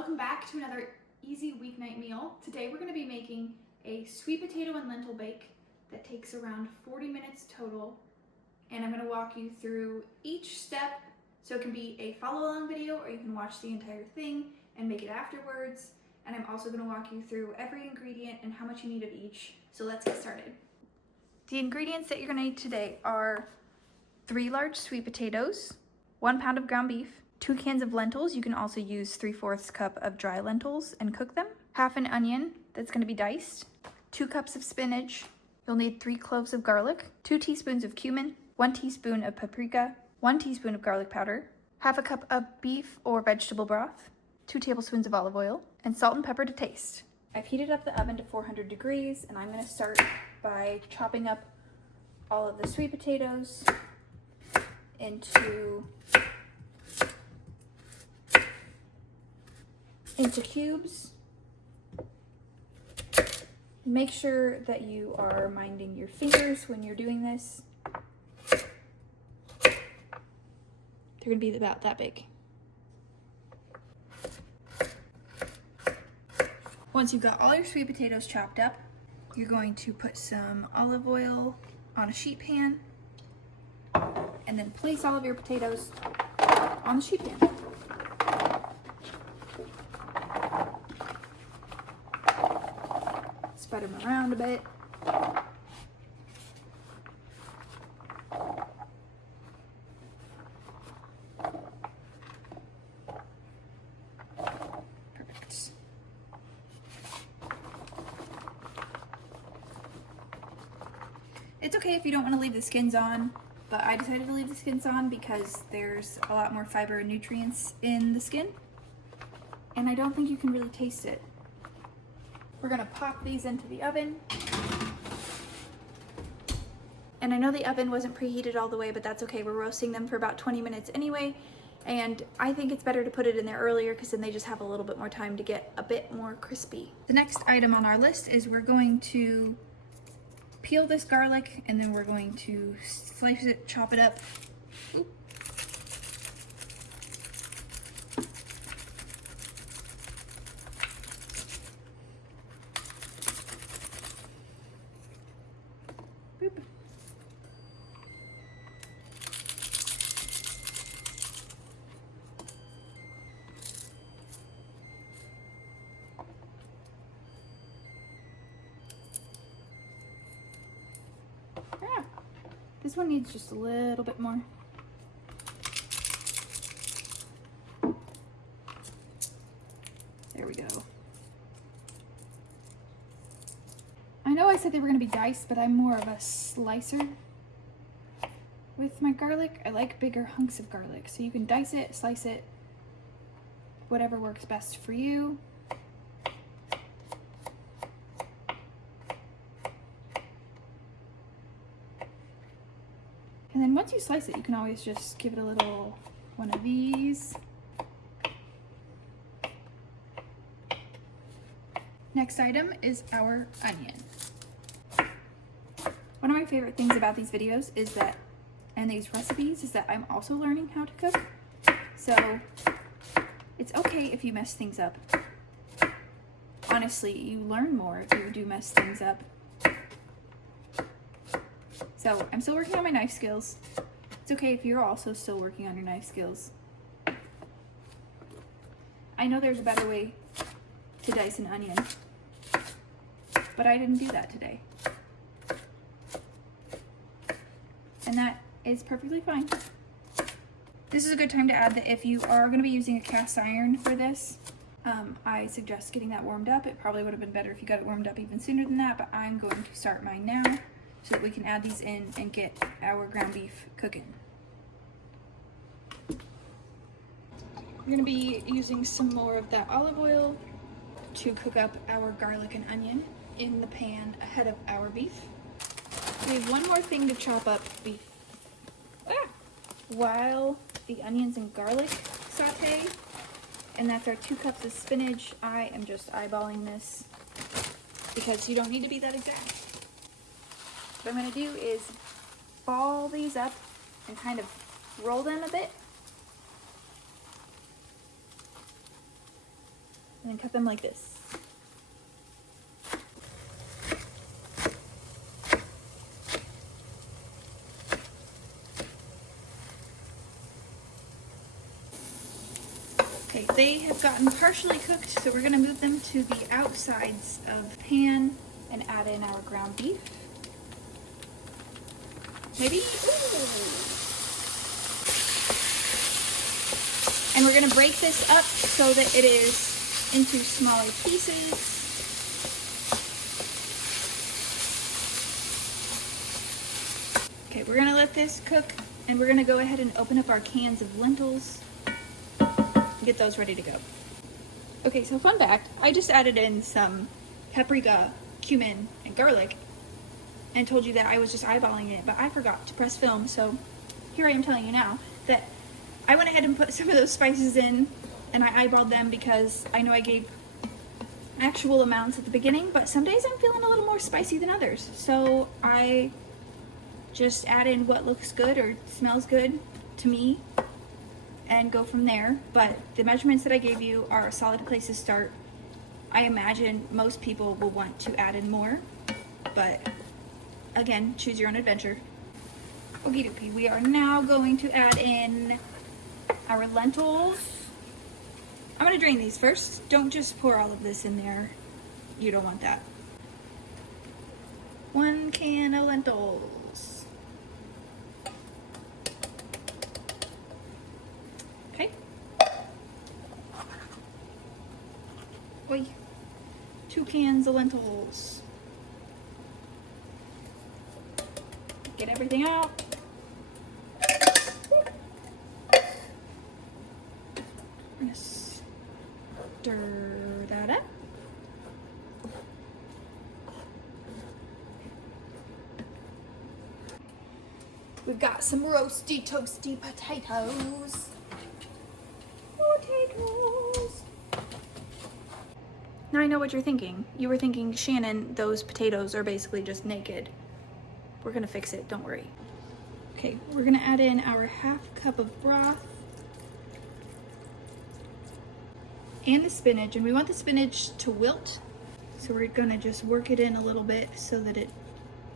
Welcome back to another easy weeknight meal. Today we're going to be making a sweet potato and lentil bake that takes around 40 minutes total, and I'm going to walk you through each step so it can be a follow along video or you can watch the entire thing and make it afterwards. And I'm also going to walk you through every ingredient and how much you need of each. So let's get started. The ingredients that you're going to need today are 3 large sweet potatoes, 1 pound of ground beef, 2 cans of lentils. You can also use 3/4 cup of dry lentils and cook them. Half an onion that's going to be diced. 2 cups of spinach. You'll need 3 cloves of garlic, 2 teaspoons of cumin, 1 teaspoon of paprika, 1 teaspoon of garlic powder, half a cup of beef or vegetable broth, 2 tablespoons of olive oil, and salt and pepper to taste. I've heated up the oven to 400 degrees, and I'm going to start by chopping up all of the sweet potatoes into cubes. Make sure that you are minding your fingers when you're doing this. They're going to be about that big. Once you've got all your sweet potatoes chopped up, you're going to put some olive oil on a sheet pan and then place all of your potatoes on the sheet pan. Spread them around a bit. Perfect. It's okay if you don't want to leave the skins on, but I decided to leave the skins on because there's a lot more fiber and nutrients in the skin, and I don't think you can really taste it. We're gonna pop these into the oven. And I know the oven wasn't preheated all the way, but that's okay. We're roasting them for about 20 minutes anyway. And I think it's better to put it in there earlier because then they just have a little bit more time to get a bit more crispy. The next item on our list is we're going to peel this garlic and then we're going to slice it, chop it up. Oop. Boop. Ah, this one needs just a little bit more. There we go. I know I said they were going to be diced, but I'm more of a slicer with my garlic. I like bigger hunks of garlic, so you can dice it, slice it, whatever works best for you. And then once you slice it, you can always just give it a little one of these. Next item is our onion. One of my favorite things about these videos is that, and these recipes, is that I'm also learning how to cook. So it's okay if you mess things up. Honestly, you learn more if you do mess things up. So I'm still working on my knife skills. It's okay if you're also still working on your knife skills. I know there's a better way to dice an onion, but I didn't do that today. And that is perfectly fine. This is a good time to add that if you are going to be using a cast iron for this, I suggest getting that warmed up. It probably would have been better if you got it warmed up even sooner than that, but I'm going to start mine now so that we can add these in and get our ground beef cooking. We're going to be using some more of that olive oil to cook up our garlic and onion in the pan ahead of our beef. We have one more thing to chop up while the onions and garlic saute, and that's our 2 cups of spinach. I am just eyeballing this because you don't need to be that exact. What I'm going to do is ball these up and kind of roll them a bit and then cut them like this. Okay, they have gotten partially cooked, so we're gonna move them to the outsides of the pan and add in our ground beef. Maybe, ooh. And we're gonna break this up so that it is into smaller pieces. Okay, we're gonna let this cook, and we're gonna go ahead and open up our cans of lentils. Get those ready to go. Okay, so fun fact, I just added in some paprika, cumin, and garlic and told you that I was just eyeballing it, but I forgot to press film, so here I am telling you now that I went ahead and put some of those spices in and I eyeballed them because I know I gave actual amounts at the beginning, but some days I'm feeling a little more spicy than others, so I just add in what looks good or smells good to me and go from there. But the measurements that I gave you are a solid place to start. I imagine most people will want to add in more, but again, choose your own adventure. Okie dokie, we are now going to add in our lentils. I'm gonna drain these first. Don't just pour all of this in there. You don't want that. 1 can of lentils. Okay. Oi. 2 cans of lentils. Get everything out. I'm gonna stir that up. We've got some roasty, toasty potatoes. Potatoes. Now I know what you're thinking. You were thinking, Shannon, those potatoes are basically just naked. We're gonna fix it, don't worry. Okay, we're gonna add in our 1/2 cup of broth and the spinach, and we want the spinach to wilt. So we're gonna just work it in a little bit so that it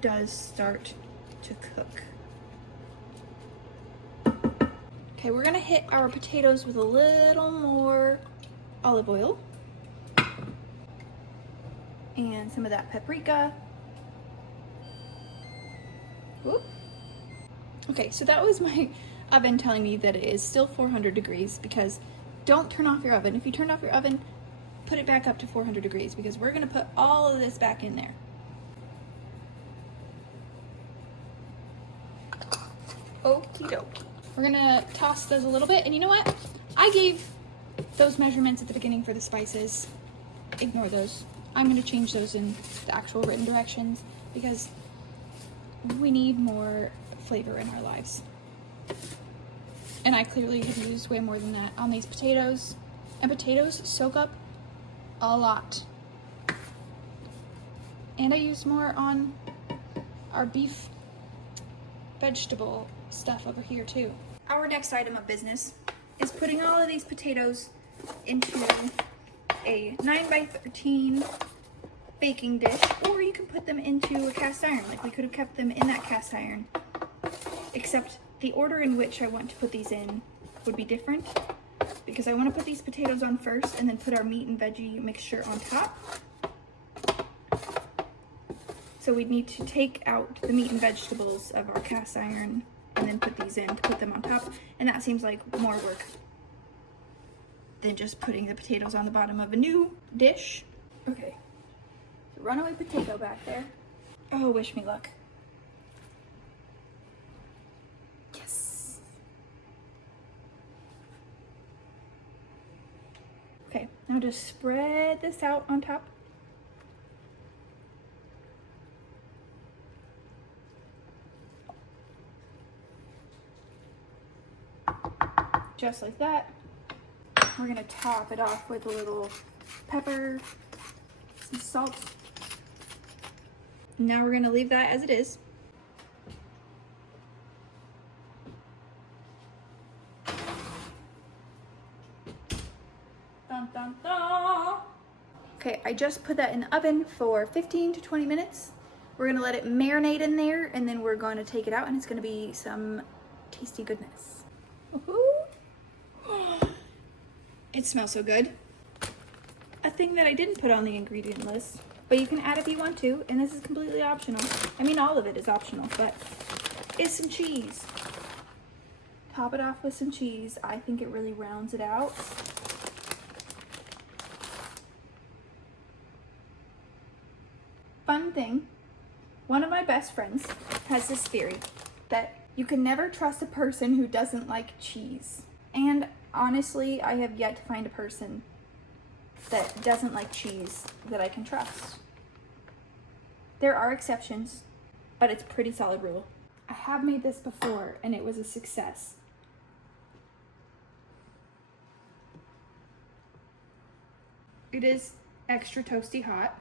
does start to cook. Okay, we're gonna hit our potatoes with a little more olive oil and some of that paprika. Whoop. Okay, so that was my oven telling me that it is still 400 degrees because don't turn off your oven. If you turn off your oven, put it back up to 400 degrees because we're gonna put all of this back in there. Okie dokie. We're gonna toss those a little bit, and you know what? I gave those measurements at the beginning for the spices. Ignore those. I'm gonna change those in the actual written directions because we need more flavor in our lives. And I clearly have used way more than that on these potatoes. And potatoes soak up a lot. And I used more on our beef vegetable stuff over here too. Our next item of business is putting all of these potatoes into a 9x13 baking dish, or you can put them into a cast iron. Like we could have kept them in that cast iron, except the order in which I want to put these in would be different because I want to put these potatoes on first and then put our meat and veggie mixture on top. So we'd need to take out the meat and vegetables of our cast iron and then put these in to put them on top, and that seems like more work than just putting the potatoes on the bottom of a new dish. Okay, so runaway potato back there. Oh, wish me luck. Yes. Okay, now just spread this out on top. Just like that. We're gonna top it off with a little pepper, some salt. Now we're gonna leave that as it is. Dun, dun, dun. Okay, I just put that in the oven for 15 to 20 minutes. We're gonna let it marinate in there, and then we're going to take it out, and it's gonna be some tasty goodness. It smells so good. A thing that I didn't put on the ingredient list, but you can add if you want to, and this is completely optional. I mean, all of it is optional, but is some cheese. Top it off with some cheese. I think it really rounds it out. Fun thing, one of my best friends has this theory that you can never trust a person who doesn't like cheese. And honestly, I have yet to find a person that doesn't like cheese that I can trust. There are exceptions, but it's a pretty solid rule. I have made this before and it was a success. It is extra toasty hot.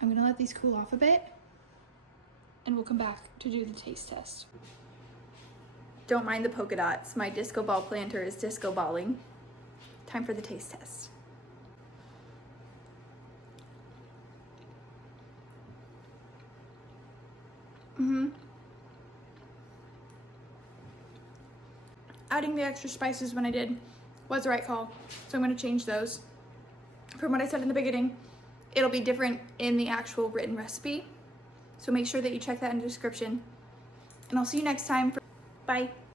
I'm gonna let these cool off a bit and we'll come back to do the taste test. Don't mind the polka dots. My disco ball planter is disco balling. Time for the taste test. Adding the extra spices when I did was the right call, so I'm gonna change those. From what I said in the beginning, it'll be different in the actual written recipe, so make sure that you check that in the description. And I'll see you next time. Bye.